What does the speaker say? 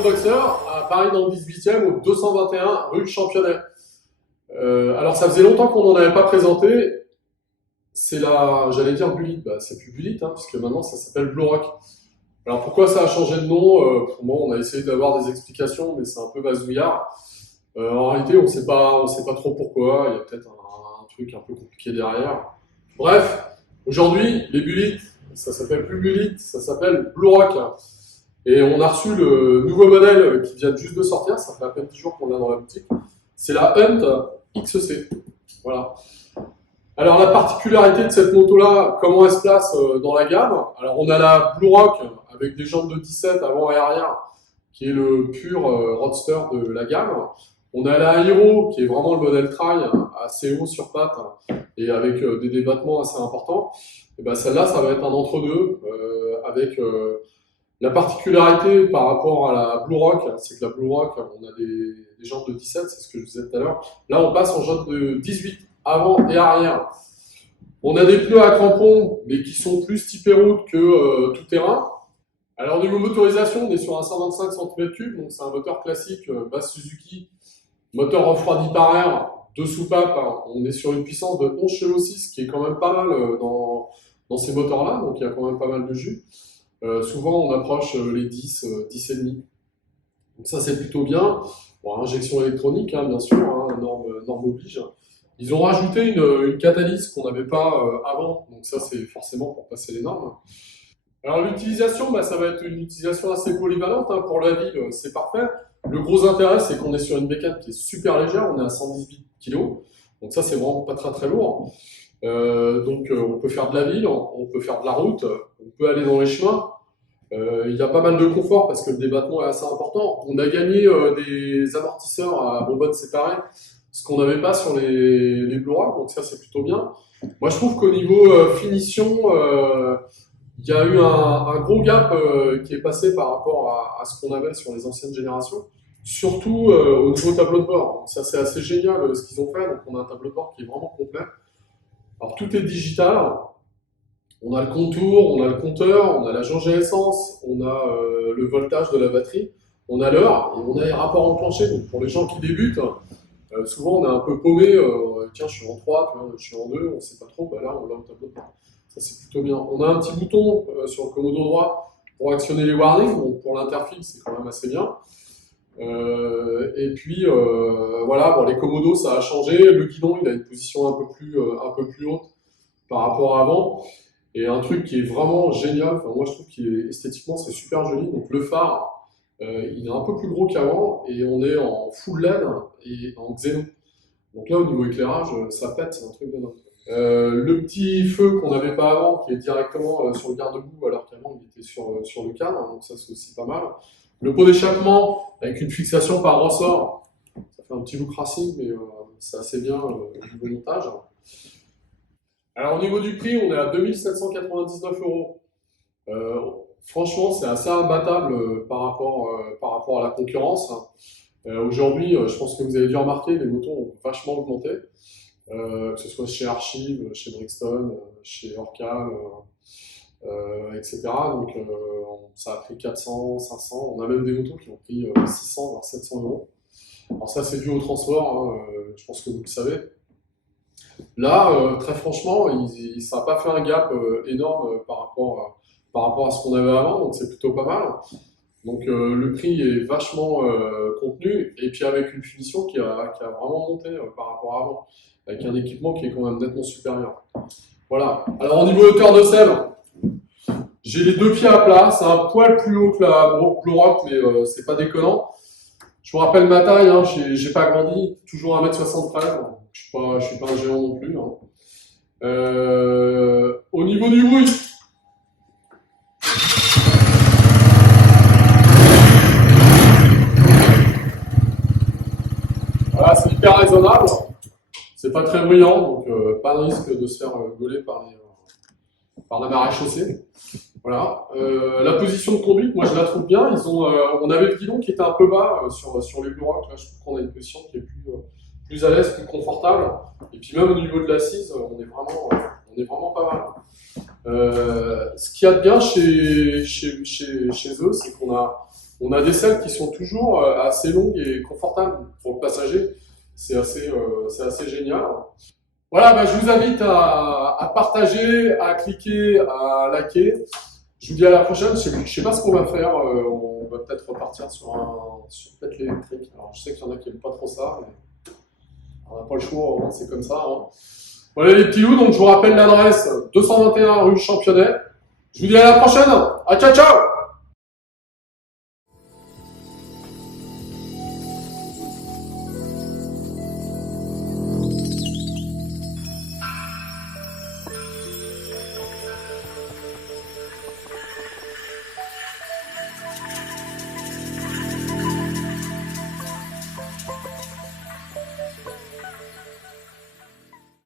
World Boxer à Paris dans le 18e au 221 rue Championnet. Alors ça faisait longtemps qu'on n'en avait pas présenté. C'est la, j'allais dire Bulite, c'est plus Bulite, puisque maintenant ça s'appelle Blue Rock. Alors pourquoi ça a changé de nom? Pour moi, on a essayé d'avoir des explications, mais c'est un peu vasouillard. En réalité, on sait pas trop pourquoi. Il y a peut-être un truc un peu compliqué derrière. Bref, aujourd'hui, les Bulites, ça s'appelle plus Bulite, ça s'appelle Blue Rock. Et on a reçu le nouveau modèle qui vient juste de sortir, ça fait à peine 10 jours qu'on l'a dans la boutique. C'est la Hunt XC. Voilà. Alors la particularité de cette moto-là, comment elle se place dans la gamme? Alors on a la Blue Rock avec des jantes de 17 avant et arrière, qui est le pur roadster de la gamme. On a la Hero, qui est vraiment le modèle trail, assez haut sur pattes et avec des débattements assez importants. Et ben celle-là, ça va être un entre-deux avec la particularité par rapport à la Blue Rock, c'est que la Blue Rock, on a des jantes de 17, c'est ce que je vous disais tout à l'heure. Là, on passe en jantes de 18, avant et arrière. On a des pneus à crampons, mais qui sont plus typés route que tout terrain. Alors, au niveau motorisation, on est sur un 125 cm3, donc c'est un moteur classique, base Suzuki, moteur refroidi par air, deux soupapes. On est sur une puissance de 11 chevaux 6, qui est quand même pas mal dans ces moteurs-là, donc il y a quand même pas mal de jus. Souvent, on approche les 10, 10 et demi. Donc ça, c'est plutôt bien. Bon, injection électronique, bien sûr, norme oblige. Ils ont rajouté une catalyse qu'on n'avait pas avant, donc ça, c'est forcément pour passer les normes. Alors l'utilisation, ça va être une utilisation assez polyvalente. Pour la ville, c'est parfait. Le gros intérêt, c'est qu'on est sur une bécane qui est super légère, on est à 118 kg. Donc ça, c'est vraiment pas très très lourd. Donc on peut faire de la ville, on peut faire de la route, on peut aller dans les chemins. Il y a pas mal de confort parce que le débattement est assez important. On a gagné des amortisseurs à bonbonne séparée, ce qu'on n'avait pas sur les Blue Rock, donc ça c'est plutôt bien. Moi je trouve qu'au niveau finition, il y a eu un gros gap qui est passé par rapport à ce qu'on avait sur les anciennes générations, surtout au niveau tableau de bord. Donc, ça c'est assez génial ce qu'ils ont fait, donc on a un tableau de bord qui est vraiment complet. Alors tout est digital, on a le contour, on a le compteur, on a la jauge à essence, on a le voltage de la batterie, on a l'heure et on a les rapports enclenchés. Donc pour les gens qui débutent, souvent on est un peu paumé, tiens je suis en 3, je suis en 2, on ne sait pas trop, là on l'a au tableau de bord. Ça c'est plutôt bien. On a un petit bouton sur le commodo droit pour actionner les warnings, donc pour l'interfix c'est quand même assez bien. Et puis voilà, bon, les commodos ça a changé, le guidon il a une position un peu plus haute par rapport à avant. Et un truc qui est vraiment génial, moi je trouve qu'esthétiquement c'est super joli, donc le phare il est un peu plus gros qu'avant et on est en full LED et en xénon. Donc là au niveau éclairage ça pète, c'est un truc de dingue. Le petit feu qu'on n'avait pas avant qui est directement sur le garde-boue alors qu'avant il était sur le cadre, donc ça c'est aussi pas mal. Le pot d'échappement avec une fixation par ressort, ça fait un petit look racing mais c'est assez bien au niveau montage. Alors au niveau du prix, on est à 2799 €. Franchement, c'est assez imbattable par rapport à la concurrence. Aujourd'hui, je pense que vous avez dû remarquer, les motos ont vachement augmenté, que ce soit chez Archive, chez Brixton, chez Orcal, etc. Donc ça a pris 400, 500, on a même des motos qui ont pris 600 voire 700 €. Alors ça, c'est dû au transport, je pense que vous le savez. Là, très franchement, ça n'a pas fait un gap énorme par rapport à ce qu'on avait avant, donc c'est plutôt pas mal. Donc le prix est vachement contenu, et puis avec une finition qui a vraiment monté par rapport à avant, avec un équipement qui est quand même nettement supérieur. Voilà. Alors au niveau hauteur de selle, j'ai les deux pieds à plat, c'est un poil plus haut que la Blue Rock, mais c'est pas déconnant. Je vous rappelle ma taille, j'ai pas grandi, toujours 1m73, je suis pas un géant non plus. Au niveau du bruit, voilà, c'est hyper raisonnable, c'est pas très bruyant, donc pas de risque de se faire gauler par la marée chaussée. Voilà. La position de conduite, moi je la trouve bien. On avait le guidon qui était un peu bas sur les Blue Rock. Là, je trouve qu'on a une position qui est plus à l'aise, plus confortable. Et puis même au niveau de l'assise, on est vraiment pas mal. Ce qu'il y a de bien chez eux, c'est qu'on a On a des selles qui sont toujours assez longues et confortables pour le passager. C'est assez génial. Voilà, bah, je vous invite à partager, à cliquer, à liker. Je vous dis à la prochaine. Je sais pas ce qu'on va faire. On va peut-être repartir sur peut-être l'électrique. Alors, je sais qu'il y en a qui n'aiment pas trop ça, mais on n'a pas le choix, hein, c'est comme ça. Hein. Voilà les petits loups, donc je vous rappelle l'adresse 221 rue Championnet. Je vous dis à la prochaine. À ciao ciao!